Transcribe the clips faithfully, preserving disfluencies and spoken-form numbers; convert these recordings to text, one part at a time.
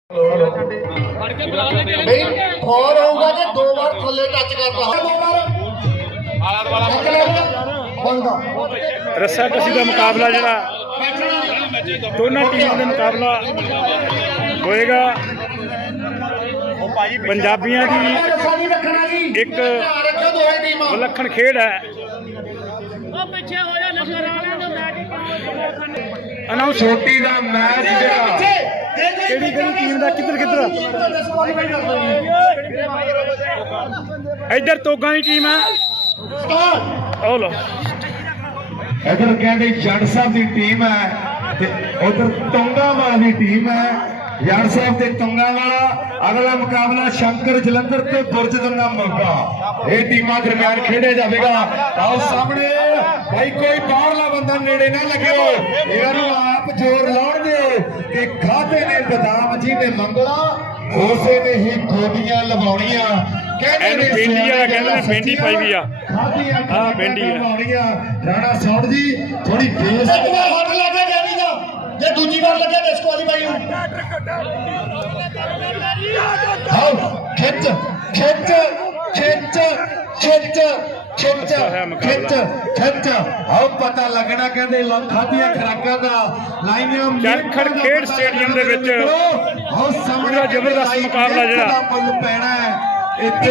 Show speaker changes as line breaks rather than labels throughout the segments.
नहीं फॉर होगा तो दो बार थले टच करता
रस्सा कसी का मुकाबला जरा दोनों टीमों का मुकाबला होएगा। पंजाबियों की एक विलक्षण खेड है। अनाउंस
छोटी का मैच
केड़ी केड़ी टीम का किधर किधर इधर तोगा की टीम है। ओ लो
इधर कहते जट साहब की टीम है, उधर तोंगा वाला की टीम है। जट साहब से तोंगा वाला अगला मुकाबला शंकर जलंधर ते बुरज दंगा मुल्का ये टीमां दरम्यान खेड़े जाएगा। आओ सामने भाई कोई बाहरला बंदा नेड़े ना लगे, इन्होंने आप जोर लाउण दे कि खाते ने बदाम जी ने मंगला उसे ने ही गोलियां लवाउणियां।
भिंडी वाला कहते हैं भिंडी पाई भी आ हाँ भिंडी
राणा सौड़ जी थोड़ी बेस जे दूजी बार लगे डिस्क्वालीफाई आओ खिच खिच खिच खिच खिच खिच खिच आओ पता लगना कहते खादियां खुराकां दा लाइनियां
चरखड़ खेड स्टेडियम दे विच
आओ सामने
जबरदस्त मुकाबला जिहड़ा
मुੱਲ पैना है। इत्थे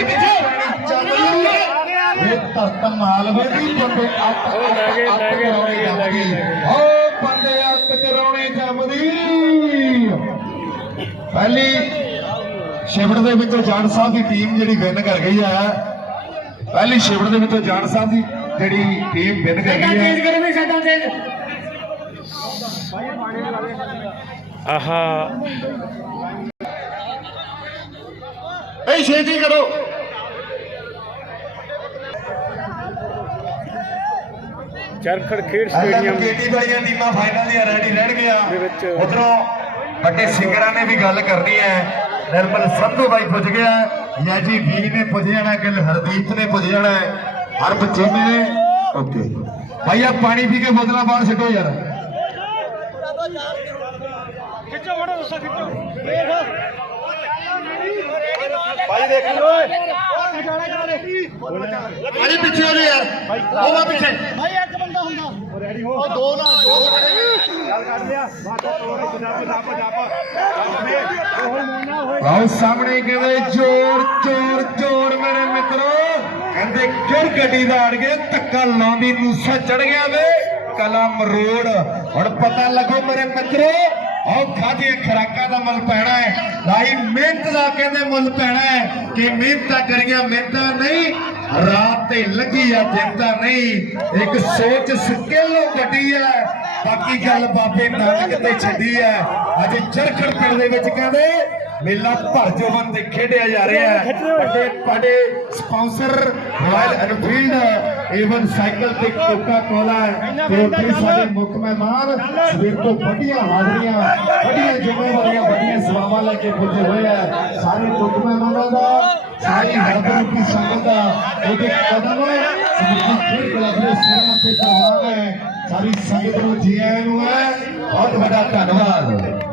ये तरत मालवे दी बंदे अट लगे लगे लगे ओ बंदे अट कराउने जमदी पहली शिवड़ दे विचों जाट साहब की टीम जिहड़ी विन कर गई है। पहली शिवड़ दे विचों जाट साहब की जिहड़ी टीम विन कर गई है।
आहा
ए छेती करो
चरखड़ खेड स्टेडियम
केटी भाइयां टीमां फाइनल दी रेडी रहण गया। उधरों बड़े सिंगरां ने भी गल करनी है। निर्मल संधू भाई पुज गया, याजी वी ने पुज जाना, कल हरदीप ने पुज जाना है, हरब चीनी ने। ओके भाई आप पानी पी के बोतल बाहर सिटो यार। भाई देखो अरे पीछे हो यार होगा पीछे भाई एक बंदा हुंदा रेडी हो दो ना दो गल कर लिया आओ सामने कहते जोर जोर जोर मेरे मित्रों कहते गिर गड्डी दा अड़ गए धक्का लाउंदी मूसा चढ़ गया वे कला मरोड़। हुण पता लगो मेरे मित्रों आओ खादियां खुराकां दा मुल पैना है, भाई मेहनत दा कहंदे मुल पैना है कि मेहनतां करियां मेहनतां नहीं रात ते लगी आ जिंदा नहीं। एक सोच स्किल वड्डी है, बाकी गल बाबे नानक ते छड्डी है। अज चरखड़ पिंड दे विच कहंदे मेला भर जोबन ते खेडिया जा रहा है। बड़े बड़े sponsor Royal Enfield Avon cycle ते कोका कोला ते उत्थे साडे मुख मेहमान सवेर तो वड्डियां हाजरियां वड्डियां जिम्मेवारियां वड्डियां सेवावां लेके पुजे हुए हैं। सारे मुख मेहमानां दा सारी हरदम की संगत दा ओदे कदम समूह खेल क्लब दे सिरां ते परवान है। सारी संगत नूं जी आਇਆਂ ਨੂੰ है, बहुत बड़ा धन्यवाद।